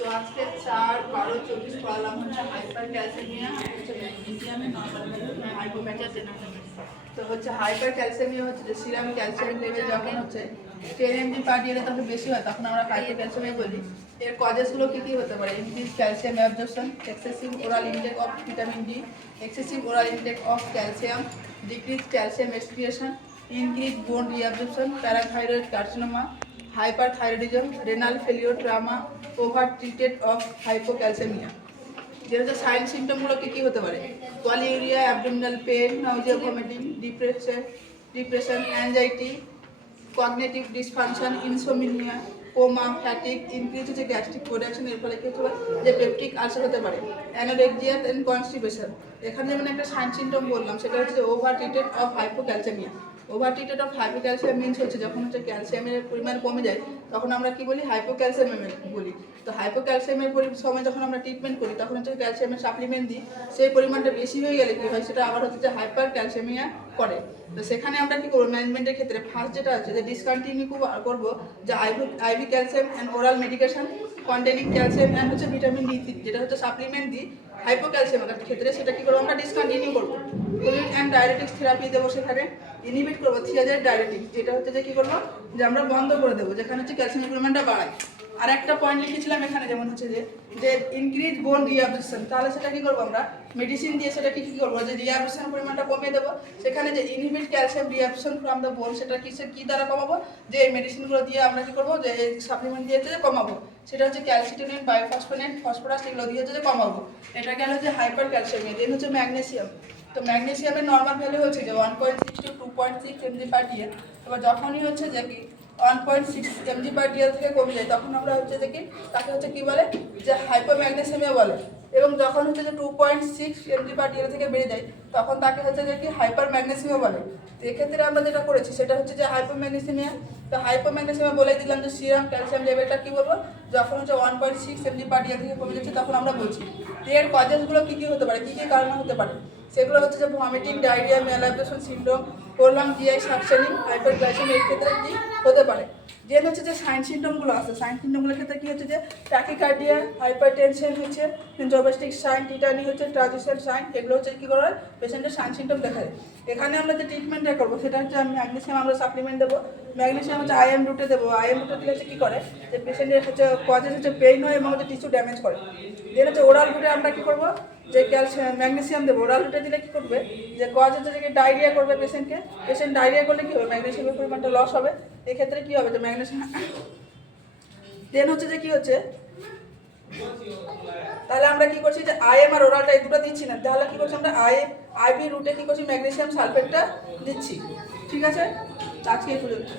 তো আজকে 4-12-24 পড়ালাম হচ্ছে হাইপার ক্যালসিয়ামিয়া, হচ্ছে ম্যাগনেসিয়ামের নরমাল ভ্যালু, হাইপোম্যাগনেসিয়াম। তো হচ্ছে হাইপার ক্যালসিয়ামিয়া হচ্ছে যে সিরাম ক্যালসিয়াম লেভেল যখন হচ্ছে 10 mg পার ডিএলে তখন বেশি হয়, তখন আমরা হাইপার ক্যালসিয়ামিয়া বলি। এর কজেসগুলো কী কী হতে পারে? Increase calcium absorption, excessive oral intake of vitamin D, excessive oral intake of calcium, decrease calcium excretion, increase bone reabsorption, parathyroid carcinoma, hyperthyroidism, renal failure, trauma, over treated of hypocalcaemia. যেটা হচ্ছে sign সিমটমগুলো কী কী হতে পারে? Polyuria, abdominal pain, nausea, vomiting, depression, anxiety, cognitive dysfunction, insomnia, coma, fatigue, increase হচ্ছে gastric production. এর ফলে কী হতে পারে? যে পেপটিক আলসার হতে পারে, অ্যানোরেক্সিয়া অ্যান্ড কনস্টিপেশন। এখানে যেমন একটা সাইন সিমটম বললাম, সেটা হচ্ছে over treated of hypocalcaemia. Over treated of hypocalcium means হচ্ছে যখন হচ্ছে ক্যালসিয়ামের পরিমাণ কমে যায় তখন আমরা কি বলি? হাইপোক্যালসিয়ামের বলি। তো হাইপোক্যালসিয়ামের সময় যখন আমরা ট্রিটমেন্ট করি তখন হচ্ছে ক্যালসিয়ামের সাপ্লিমেন্ট দিই, সেই পরিমাণটা বেশি হয়ে গেলে কি হয়? সেটা আবার হচ্ছে যে হাইপার ক্যালসিয়ামিয়া করে। তো সেখানে আমরা কি করবো? ম্যানেজমেন্টের ক্ষেত্রে ফার্স্ট যেটা আছে যে ডিসকন্টিনিউ করবো যে IV calcium and oral medication containing calcium and হচ্ছে ভিটামিন ডি, যেটা হচ্ছে সাপ্লিমেন্ট দিই হাইপোক্যালসিয়ামের ক্ষেত্রে, সেটা কি করবো? আমরা ডিসকন্টিনিউ করবো। ফ্লুইড অ্যান্ড ডায়াবেটিক্স থেরাপি দেবো, সেখানে ইনহিবিট করবো থিয়াজাইড ডায়াবেটিক্স, যেটা হচ্ছে যে কী করবো? যে আমরা বন্ধ করে দেবো, যেখানে হচ্ছে ক্যালসিয়ামের পরিমাণটা বাড়ায়। আর একটা পয়েন্ট লিখেছিলাম এখানে, যেমন হচ্ছে যে ইনক্রিজ বোন রিঅ্যাবজর্পশন, তাহলে সেটা কী করবো? আমরা মেডিসিন দিয়ে সেটা কী করবো? যে রিঅ্যাবজর্পশনের পরিমাণটা কমিয়ে দেবো। সেখানে যে inhibit calcium reabsorption from the bone, সেটা কী দ্বারা কমাবো? যে এই মেডিসিনগুলো দিয়ে আমরা কী করবো? যে সাপ্লিমেন্ট দিয়ে হচ্ছে যে কমাবো, সেটা হচ্ছে ক্যালসিটোনিন, বায়োফসফেনেট, ফসফরাস, এগুলো দিয়ে হচ্ছে যে কমাবো। এটা গেল হচ্ছে হাইপার ক্যালসিয়ামিয়া। দেন হচ্ছে ম্যাগনেসিয়াম। তো ম্যাগনেসিয়ামের নর্মাল ভ্যালু হচ্ছে যে 1.6 to 2.6 mg পার ডিএল। এবার যখনই হচ্ছে যে কি 1.6 mg পার ডিএল থেকে কমে যায় তখন আমরা হচ্ছে যে কি তাকে হচ্ছে কি বলে? যে হাইপোম্যাগনেসিয়ামিয়া বলে। এবং যখন হচ্ছে যে 2.6 mg পার ডিএল থেকে বেড়ে যায় তখন তাকে হচ্ছে যে কি হাইপার ম্যাগনেসিয়ামিয়া বলে। তো এক্ষেত্রে আমরা যেটা করেছি সেটা হচ্ছে যে হাইপোম্যাগনেসিয়ামিয়া। তো হাইপোম্যাগনেসিয়ামিয়া বলে দিলাম যে সিরাম ক্যালসিয়াম লেভেলটা কি বলবো? যখন হচ্ছে 1.6 mg পার ডিএল থেকে কমে যাচ্ছে তখন আমরা বলছি। এর কজেসগুলো কী কী হতে পারে, কী কী কারণে হতে পারে? সেগুলো হচ্ছে যে vomiting, diarrhoea, malabsorption syndrome, prolong GI suctioning, hyperglycaemia, এর ক্ষেত্রে কি হতে পারে? যে হচ্ছে যে সাইন সিনড্রোমগুলো আছে, সাইন সিনড্রোমগুলোর ক্ষেত্রে কী হচ্ছে যে ট্যাকিকার্ডিয়া, হাইপারটেনশন হচ্ছে, ডোমেস্টিক সাইন, টিটানি হচ্ছে, ট্রানজিশন সাইন, এগুলো হচ্ছে কী করে? পেশেন্টের সাইন সিনড্রোম দেখা যায়। এখানে আমরা যে ট্রিটমেন্টটা করবো সেটা হচ্ছে ম্যাগনেসিয়াম আমরা সাপ্লিমেন্ট দেবো। ম্যাগনেসিয়াম হচ্ছে আইএম রুটে দেবো। আইএম রুটে দিলে হচ্ছে কী করে? যে পেশেন্টের হচ্ছে কজেস হচ্ছে পেইন হয় এবং হচ্ছে টিস্যু ড্যামেজ করে। যেটা হচ্ছে ওরাল রুটে আমরা কী করবো? যে ক্যালসিয়াম ম্যাগনেসিয়াম দেবো। ওরাল রুটে দিলে কী করবে? যে কজ হচ্ছে যে ডায়রিয়া করবে পেশেন্টকে। পেশেন্ট ডায়রিয়া করলে কী হবে? ম্যাগনেসিয়ামের পরিমাণটা লস হবে। এক্ষেত্রে কী হবে? যে ম্যাগনেসিয়াম দেন হচ্ছে যে কী হচ্ছে, তাহলে আমরা কি করছি? যে আইএম আর ওরালটা এই দুটো দিচ্ছি না, তাহলে কি করছি? আমরা আইভি রুটে কি করছি? ম্যাগনেসিয়াম সালফেটটা দিচ্ছি। ঠিক আছে, আজকে এই পর্যন্ত।